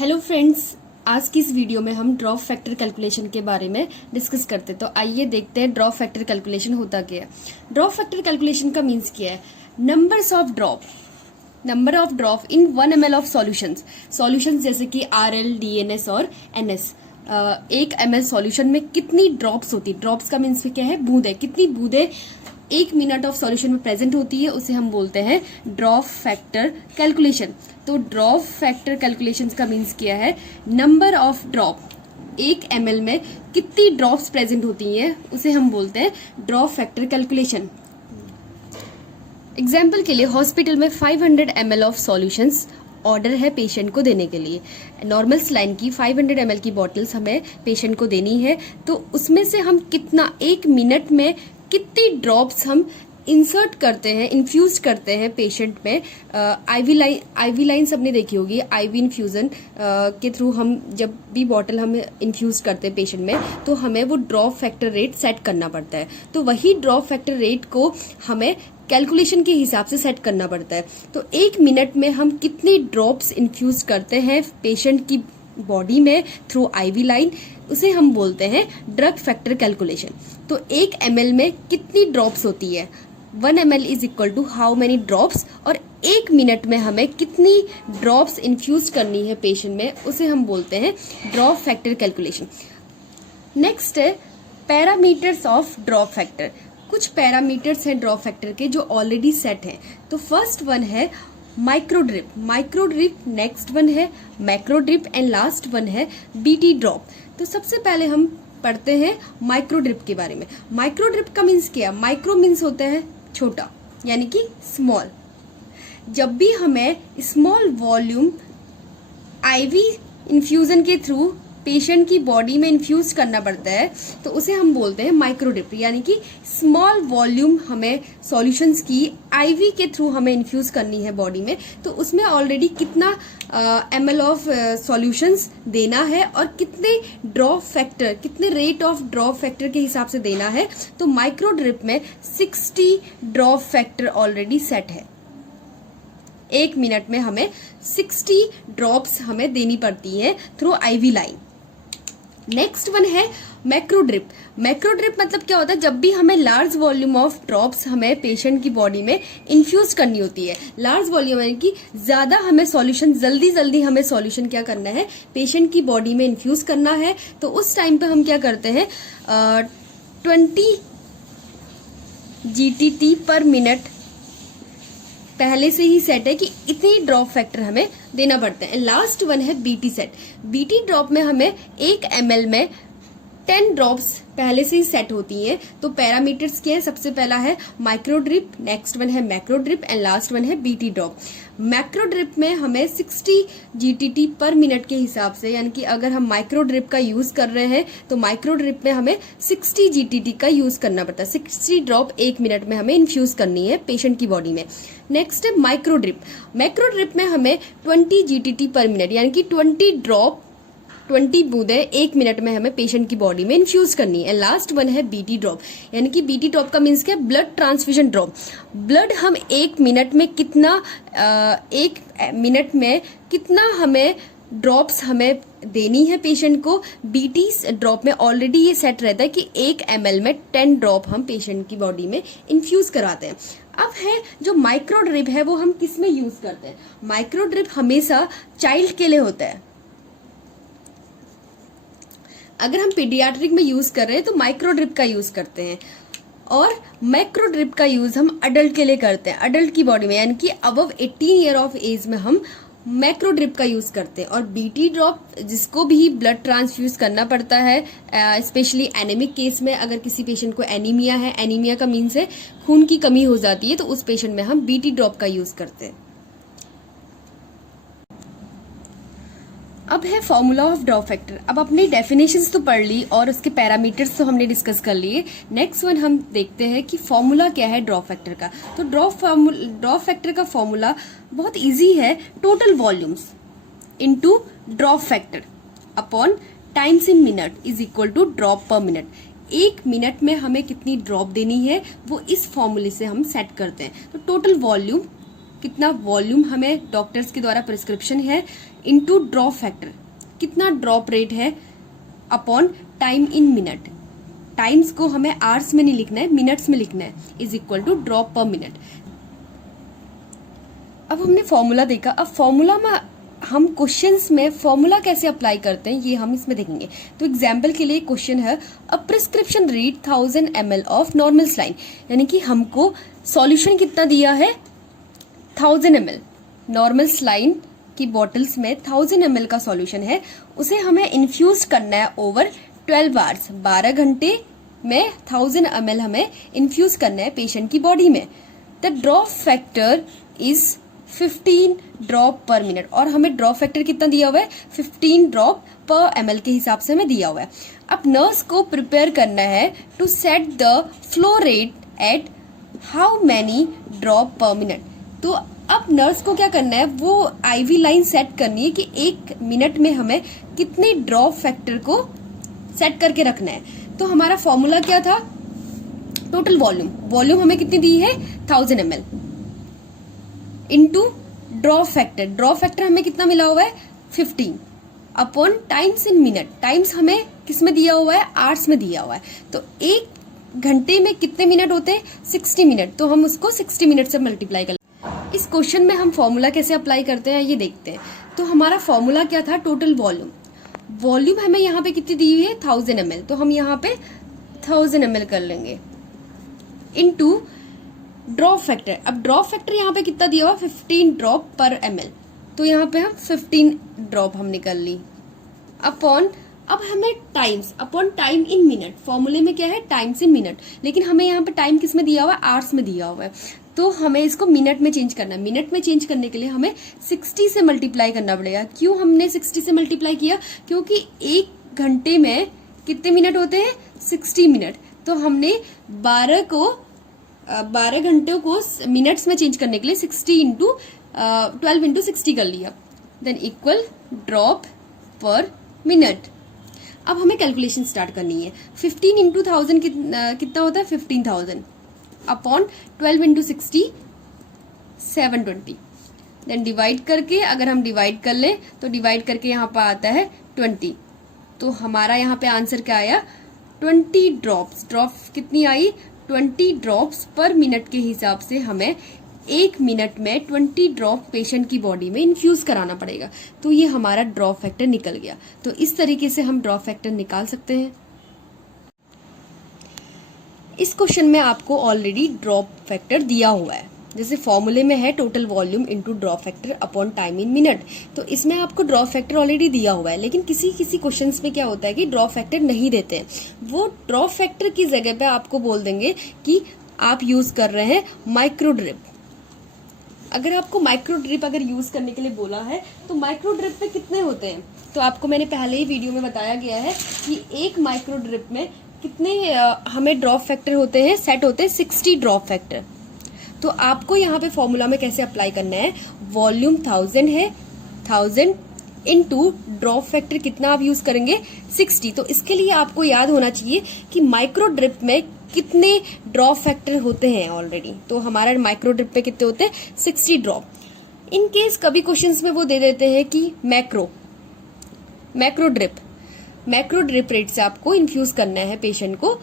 Hello friends, आज की इस वीडियो में हम ड्रॉप फैक्टर कैलकुलेशन के बारे में डिस्कस करते हैं। तो आइए देखते हैं ड्रॉप फैक्टर कैलकुलेशन होता क्या है। ड्रॉप फैक्टर कैलकुलेशन का मीन्स क्या है? Number of drop in 1 ml of solutions जैसे कि RL, DNS और NS। 1 ml सॉल्यूशन में कितनी ड्रॉप्स होती है? ड्रॉप्स का मीन्स क्या है? बूंदे। कितनी बूंदे 1 मिनट ऑफ सॉल्यूशन में प्रेजेंट होती है उसे हम बोलते हैं ड्रॉप फैक्टर कैलकुलेशन। तो ड्रॉप फैक्टर कैलकुलेशन का मीन्स क्या है? नंबर ऑफ ड्रॉप 1 ml में कितनी ड्रॉप्स प्रेजेंट होती हैं उसे हम बोलते हैं ड्रॉप फैक्टर कैलकुलेशन। एग्जाम्पल के लिए हॉस्पिटल में 500 ml ऑफ सॉल्यूशंस ऑर्डर है पेशेंट को देने के लिए। नॉर्मल सलाइन की 500 ml की बॉटल्स हमें पेशेंट को देनी है, तो उसमें से हम कितना 1 मिनट में कितनी ड्रॉप्स हम इंसर्ट करते हैं, इन्फ्यूज करते हैं पेशेंट में। आईवी लाइन सबने देखी होगी। आईवी इन्फ्यूजन के थ्रू हम जब भी बॉटल हम इन्फ्यूज करते हैं पेशेंट में, तो हमें वो ड्रॉप फैक्टर रेट सेट करना पड़ता है। तो वही ड्रॉप फैक्टर रेट को हमें कैलकुलेशन के हिसाब से सेट करना पड़ता है। तो 1 मिनट में हम कितनी ड्रॉप्स इन्फ्यूज करते हैं पेशेंट की बॉडी में थ्रू आईवी लाइन, उसे हम बोलते हैं ड्रग फैक्टर कैलकुलेशन। तो 1 ml में कितनी ड्रॉप्स होती है? 1 ml is equal to how many drops, और 1 मिनट में हमें कितनी ड्रॉप्स इन्फ्यूज करनी है पेशेंट में, उसे हम बोलते हैं ड्रॉप फैक्टर कैलकुलेशन। नेक्स्ट है पैरामीटर्स ऑफ ड्रॉप फैक्टर। कुछ पैरामीटर्स हैं ड्रॉप फैक्टर के जो ऑलरेडी सेट हैं। तो फर्स्ट वन है माइक्रो ड्रिप, नेक्स्ट वन है macro drip and last one है बीटी ड्रॉप। तो सबसे पहले हम पढ़ते हैं माइक्रो ड्रिप के बारे में। माइक्रो ड्रिप का मीन्स क्या? माइक्रो मीन्स होता है छोटा, यानी कि स्मॉल। जब भी हमें स्मॉल वॉल्यूम आईवी इन्फ्यूजन के थ्रू पेशेंट की बॉडी में इन्फ्यूज करना पड़ता है, तो उसे हम बोलते हैं माइक्रो ड्रिप, यानी कि स्मॉल वॉल्यूम हमें सॉल्यूशंस की आईवी के थ्रू हमें इन्फ्यूज करनी है बॉडी में। तो उसमें ऑलरेडी कितना ml ऑफ सॉल्यूशंस देना है और कितने ड्रॉप फैक्टर, कितने रेट ऑफ ड्रॉप फैक्टर के हिसाब से देना है। तो माइक्रो ड्रिप में 60 ड्रॉप फैक्टर ऑलरेडी सेट है। 1 मिनट में हमें 60 ड्रॉप्स हमें देनी पड़ती है through IV line. Next one है मैक्रो ड्रिप। मैक्रो ड्रिप मतलब क्या होता है? जब भी हमें लार्ज वॉल्यूम ऑफ ड्रॉप्स हमें पेशेंट की बॉडी में इन्फ्यूज करनी होती है। लार्ज वॉल्यूम यानी कि ज्यादा हमें सॉल्यूशन, जल्दी हमें सॉल्यूशन क्या करना है, पेशेंट की बॉडी में इन्फ्यूज करना है। तो उस टाइम पे हम क्या करते हैं 20 GTT पर मिनट पहले से ही सेट है कि इतनी ड्रॉप फैक्टर हमें देना पड़ता है। लास्ट वन है बीटी सेट। बीटी ड्रॉप में हमें 1 ml में 10 ड्रॉप्स पहले से ही सेट होती हैं। तो पैरामीटर्स क्या है? सबसे पहला है माइक्रो ड्रिप, नेक्स्ट वन है macro drip and last one है बीटी ड्रॉप। मैक्रो ड्रिप में हमें 60 GTT पर मिनट के हिसाब से, यानी कि अगर हम माइक्रो ड्रिप का यूज कर रहे हैं तो माइक्रो ड्रिप में हमें 60 GTT का यूज करना पड़ता है। 60 ड्रॉप 1 मिनट में हमें इन्फ्यूज करनी है पेशेंट की बॉडी में। नेक्स्ट है माइक्रो ड्रिप। मैक्रो ड्रिप में हमें 20 GTT पर मिनट, यानी कि 20 बूंदे 1 मिनट में हमें पेशेंट की बॉडी में इन्फ्यूज करनी है। लास्ट वन है बीटी ड्रॉप, यानी कि बीटी ड्रॉप का मीन्स क्या है? Blood transfusion drop. ब्लड हम 1 मिनट में कितना 1 मिनट में कितना हमें ड्रॉप्स हमें देनी है पेशेंट को। बीटी ड्रॉप में ऑलरेडी ये सेट रहता है कि 1 ml में 10 ड्रॉप हम पेशेंट की बॉडी में इन्फ्यूज कराते हैं। अब है जो माइक्रो ड्रिप है, वो हम किस में यूज करते हैं? माइक्रो ड्रिप हमेशा चाइल्ड के लिए होता है। अगर हम पीडियाट्रिक में यूज कर रहे हैं तो माइक्रो ड्रिप का यूज करते हैं, और मैक्रो ड्रिप का यूज हम अडल्ट के लिए करते हैं। अडल्ट की बॉडी में, यानी कि अबव 18 ईयर ऑफ एज में हम मैक्रो ड्रिप का यूज करते हैं। और बीटी ड्रॉप जिसको भी ब्लड ट्रांसफ्यूज करना पड़ता है, स्पेशली एनीमिक केस में, अगर किसी पेशेंट को एनीमिया है, एनीमिया का मीन्स है खून की कमी हो जाती है, तो उस पेशेंट में हम बीटी ड्रॉप का यूज करते हैं। अब है फॉर्मूला ऑफ ड्रॉप फैक्टर। अब अपनी डेफिनेशंस तो पढ़ ली और उसके पैरामीटर्स तो हमने डिस्कस कर लिए। नेक्स्ट वन हम देखते हैं कि फॉर्मूला क्या है ड्रॉप फैक्टर का। तो ड्रॉप फैक्टर का फॉर्मूला बहुत इजी है। Total volumes into drop factor upon times in minute is equal to drop per minute. 1 minute में हमें कितनी ड्रॉप देनी है वो इस फॉर्मूले से हम सेट करते हैं। तो टोटल वॉल्यूम कितना वॉल्यूम हमें डॉक्टर्स के द्वारा प्रिस्क्रिप्शन है, इनटू ड्रॉप फैक्टर कितना ड्रॉप रेट है, upon time in minute, times को हमें आवर्स में नहीं लिखना है, मिनट्स में लिखना है, is equal to drop per minute. अब हमने फॉर्मूला देखा, अब फॉर्मूला में हम क्वेश्चंस में फॉर्मूला कैसे अप्लाई करते हैं ये हम इसमें देखेंगे। तो एग्जाम्पल के लिए क्वेश्चन है, a prescription read 1000 ml of normal saline, यानी कि हमको सॉल्यूशन कितना दिया है 1000 ml, नॉर्मल सलाइन की बॉटल्स में 1000 ml का सॉल्यूशन है, उसे हमें इन्फ्यूज करना है ओवर 12 आवर्स, 12 घंटे में 1000 ml हमें इन्फ्यूज करना है पेशेंट की बॉडी में। The drop factor is 15 drop per minute, और हमें ड्रॉप फैक्टर कितना दिया हुआ है 15 ड्रॉप पर ml के हिसाब से हमें दिया हुआ है। अब नर्स को प्रिपेयर करना है to set the flow rate at how many drop per minute. तो अब नर्स को क्या करना है, वो आईवी लाइन सेट करनी है कि 1 मिनट में हमें कितने ड्रॉप फैक्टर को सेट करके रखना है। तो हमारा फॉर्मूला क्या था, टोटल वॉल्यूम हमें कितनी दी है 1000 ml इनटू ड्रॉप फैक्टर हमें कितना मिला हुआ है 15 upon times in minute, times हमें किस में दिया हुआ है आवर्स में दिया हुआ है। तो 1 घंटे में कितने मिनट होते हैं 60 मिनट, तो हम उसको 60 मिनट से मल्टीप्लाई कर। इस क्वेश्चन में हम फॉर्मूला कैसे अप्लाई करते हैं ये देखते हैं। तो हमारा फॉर्मूला क्या था, टोटल वॉल्यूम हमें यहाँ पे कितनी दी हुई है 1000 ml, तो हम यहाँ पे 1000 ml कर लेंगे इनटू ड्रॉप फैक्टर। अब ड्रॉप फैक्टर यहाँ पे कितना दिया हुआ 15 ड्रॉप पर ml, तो यहाँ पे हम 15 ड्रॉप हम निकाल ली अपॉन, अब हमें times upon time in minute, फॉर्मूले में क्या है टाइम्स इन मिनट, लेकिन हमें यहाँ पे टाइम किस में दिया हुआ है आवर्स में दिया हुआ है, तो हमें इसको मिनट में चेंज करना है। मिनट में चेंज करने के लिए हमें 60 से मल्टीप्लाई करना पड़ेगा। क्यों हमने 60 से मल्टीप्लाई किया, क्योंकि 1 घंटे में कितने मिनट होते हैं 60 मिनट, तो हमने 12 घंटों को मिनट्स में चेंज करने के लिए 12 इंटू 60 कर लिया, than equal drop per minute. अब हमें कैलकुलेशन स्टार्ट करनी है। 15 इंटू 1000 कितना होता है 15,000 अपॉन 12 इंटू 60 720, देन डिवाइड करके, अगर हम डिवाइड कर लें तो डिवाइड करके यहाँ पर आता है 20, तो हमारा यहाँ पे आंसर क्या आया 20 ड्रॉप्स कितनी आई 20 ड्रॉप्स पर मिनट के हिसाब से हमें 1 मिनट में 20 ड्रॉप पेशेंट की बॉडी में इन्फ्यूज कराना पड़ेगा। तो ये हमारा ड्रॉप फैक्टर निकल गया। तो इस तरीके से हम ड्रॉप फैक्टर निकाल सकते हैं। इस क्वेश्चन में आपको ऑलरेडी ड्रॉप फैक्टर दिया हुआ है, जैसे फॉर्मूले में है total volume into drop factor upon time in minute, तो इसमें आपको ड्रॉप फैक्टर ऑलरेडी दिया हुआ है। लेकिन किसी क्वेश्चंस में क्या होता है कि ड्रॉप फैक्टर नहीं देते हैं, वो ड्रॉप फैक्टर की जगह पे आपको बोल देंगे कि आप यूज कर रहे हैं माइक्रो ड्रिप। अगर आपको माइक्रो ड्रिप अगर यूज करने के लिए बोला है तो माइक्रो ड्रिप में कितने होते हैं, तो आपको मैंने पहले ही वीडियो में बताया गया है कि एक माइक्रो ड्रिप में कितने हमें ड्रॉप फैक्टर होते हैं, सेट होते हैं 60 ड्रॉप फैक्टर। तो आपको यहाँ पे फॉर्मूला में कैसे अप्लाई करना है, वॉल्यूम 1000 है, 1000 इनटू ड्रॉप फैक्टर कितना आप यूज करेंगे 60। तो इसके लिए आपको याद होना चाहिए कि माइक्रो ड्रिप में कितने ड्रॉप फैक्टर होते हैं ऑलरेडी। तो हमारा माइक्रो ड्रिप में कितने होते हैं 60 ड्रॉप। इन केस कभी क्वेश्चंस में वो दे देते हैं कि मैक्रो ड्रिप रेट से आपको इन्फ्यूज करना है पेशेंट को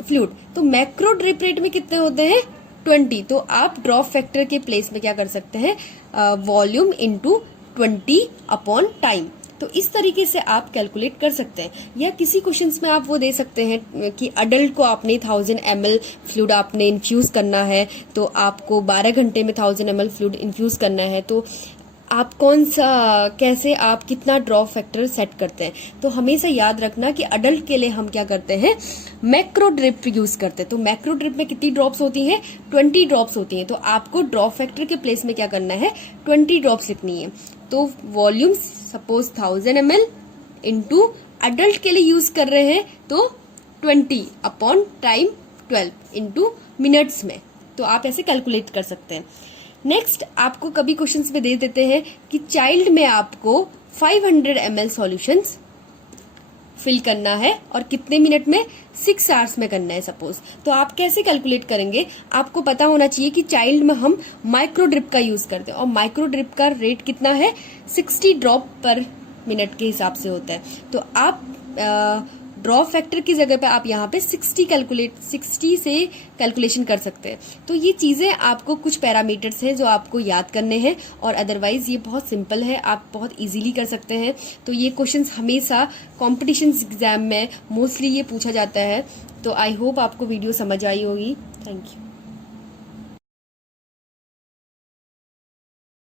फ्लूइड, तो मैक्रो ड्रिप रेट में कितने होते हैं 20। तो आप ड्रॉप फैक्टर के प्लेस में क्या कर सकते हैं वॉल्यूम इनटू 20 अपॉन टाइम। तो इस तरीके से आप कैलकुलेट कर सकते हैं। या किसी क्वेश्चंस में आप वो दे सकते हैं कि अडल्ट को आपने 1000 ml फ्लूइड आपने इन्फ्यूज करना है, तो आपको 12 घंटे में 1000 ml फ्लूइड इन्फ्यूज करना है, तो आप कैसे आप कितना ड्रॉप फैक्टर सेट करते हैं। तो हमेशा याद रखना कि अडल्ट के लिए हम क्या करते हैं मैक्रो ड्रिप यूज करते हैं। तो मैक्रो ड्रिप में कितनी ड्रॉप्स होती हैं 20 ड्रॉप्स होती हैं। तो आपको ड्रॉप फैक्टर के प्लेस में क्या करना है 20 ड्रॉप्स लिखनी है। तो volume suppose 1000 ml into adult के लिए यूज कर रहे हैं तो 20 अपॉन टाइम 12 इनटू मिनट्स में। तो आप ऐसे कैलकुलेट कर सकते हैं। नेक्स्ट आपको कभी क्वेश्चंस में दे देते हैं कि चाइल्ड में आपको 500 ml सॉल्यूशंस फिल करना है और कितने मिनट में, 6 आवर्स में करना है सपोज। तो आप कैसे कैलकुलेट करेंगे, आपको पता होना चाहिए कि चाइल्ड में हम माइक्रो ड्रिप का यूज करते हैं और माइक्रो ड्रिप का रेट कितना है, 60 ड्रॉप पर मिनट के हिसाब से होता है। तो आप ड्रॉप फैक्टर की जगह पे आप यहाँ पे 60 से कैलकुलेशन कर सकते हैं। तो ये चीजें आपको कुछ पैरामीटर्स हैं जो आपको याद करने हैं, और अदरवाइज ये बहुत सिंपल है, आप बहुत इजीली कर सकते हैं। तो ये क्वेश्चंस हमेशा कॉम्पिटिशन एग्जाम में मोस्टली ये पूछा जाता है। तो आई होप आपको वीडियो समझ आई होगी। Thank you.